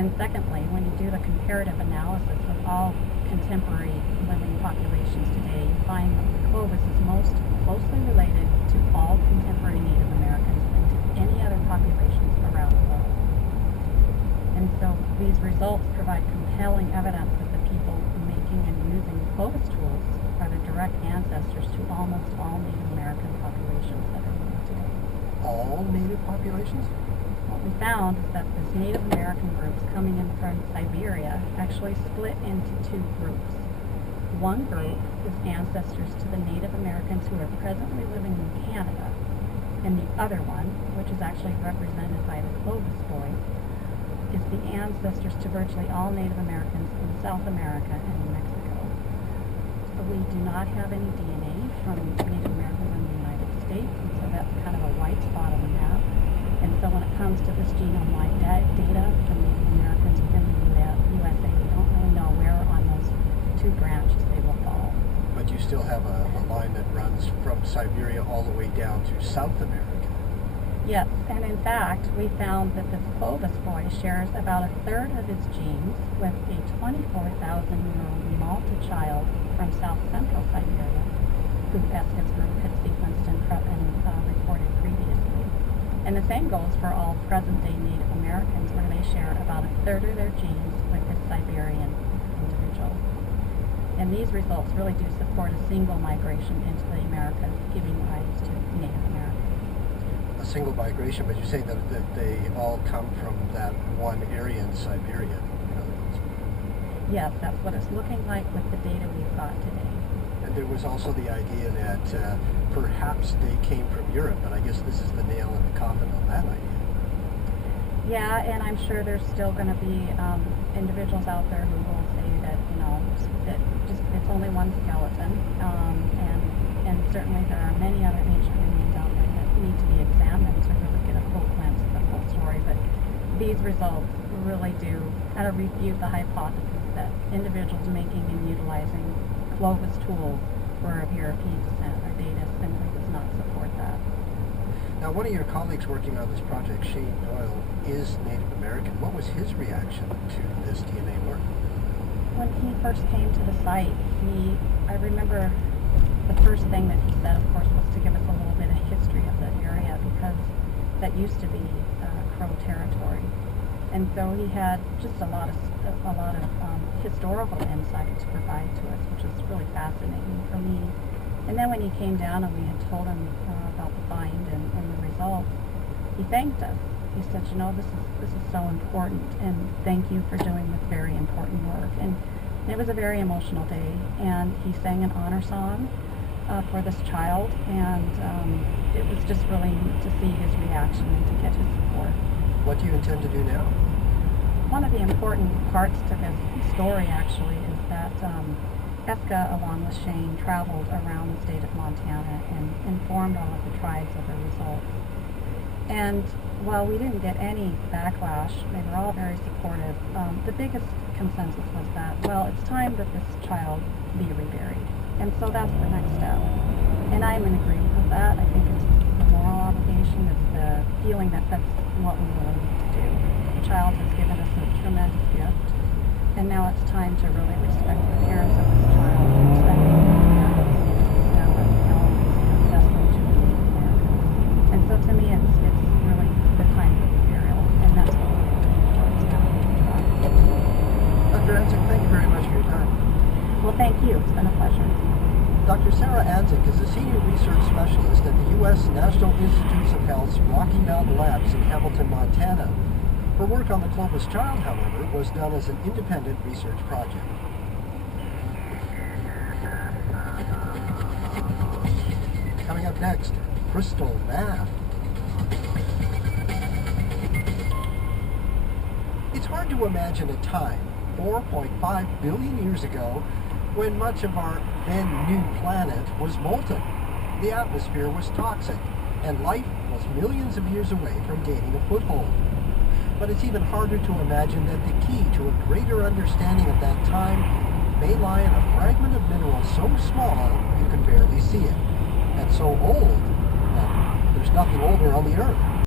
And secondly, when you do the comparative analysis of all contemporary living populations today, you find that the Clovis is most closely related to all contemporary Native Americans than to any other populations around the world. And so these results provide compelling evidence that the people making and using Clovis tools are the direct ancestors to almost all Native American populations that are living today. All Native populations? What we found is that this Native American groups coming in from Siberia actually split into two groups. One group is ancestors to the Native Americans who are presently living in Canada, and the other one, which is actually represented by the Clovis boy, is the ancestors to virtually all Native Americans in South America and Mexico. We do not have any DNA from Native Americans in the United States, and so that's kind of a white spot on the map. And so when it comes to this genome-wide data from Native Americans within the USA, we don't really know where on those two branches they will fall. But you still have a line that runs from Siberia all the way down to South America. Yes, and in fact, we found that this Clovis boy shares about a third of his genes with a 24,000-year-old Malta child from South Central Siberia, who Eska's group had sequenced and reported previously. And the same goes for all present-day Native Americans, where they share about a third of their genes with this Siberian individual. And these results really do support a single migration into the Americas, giving rise to Native Americans. A single migration, but you say that they all come from that one area in Siberia, in other words. Yes, that's what it's looking like with the data we've got today. And there was also the idea that perhaps they came from Europe, but I guess this is the nail in the coffin on that idea. Yeah, and I'm sure there's still going to be individuals out there who will say that, that it's only one skeleton, and certainly there are many other ancient remains out there that need to be examined to really get a full glimpse of the whole story. But these results really do kind of refute the hypothesis that individuals making and utilizing Clovis tools were of European descent. Our data simply does not support that. Now, one of your colleagues working on this project, Shane Doyle, is Native American. What was his reaction to this DNA work? When he first came to the site, I remember the first thing that he said, of course, was to give us a little bit of history of the area, because that used to be Crow territory. And so he had just a lot of historical insight to provide to us, which was really fascinating for me. And then when he came down and we had told him about the find and the results, he thanked us. He said, this is so important, and thank you for doing this very important work. And it was a very emotional day, and he sang an honor song for this child, and it was just really neat to see his reaction and to get his support. What do you intend to do now? One of the important parts to this story, actually, is that Eska, along with Shane, traveled around the state of Montana and informed all of the tribes of the results. And while we didn't get any backlash, they were all very supportive. The biggest consensus was that, well, it's time that this child be reburied. And so that's the next step. And I'm in agreement with that. I think it's a moral obligation. It's the feeling that that's what we really need to do. The child has given us a tremendous gift, and now it's time to really respect the parents of this child and respect the parents that we know is best way to Native Americans. And so to me, it's really the time for the burial, and that's what we're going to do. Dr. Anzik, thank you very much for your time. Well, thank you. It's been a pleasure. Dr. Sarah Anzik is a senior research specialist at the U.S. National Institutes of Health's Rocky Mountain Labs in Hamilton, Montana. Her work on the Clovis child, however, was done as an independent research project. Coming up next, crystal math. It's hard to imagine a time, 4.5 billion years ago, when much of our then-new planet was molten. The atmosphere was toxic, and life was millions of years away from gaining a foothold. But it's even harder to imagine that the key to a greater understanding of that time may lie in a fragment of mineral so small you can barely see it, and so old that there's nothing older on the Earth.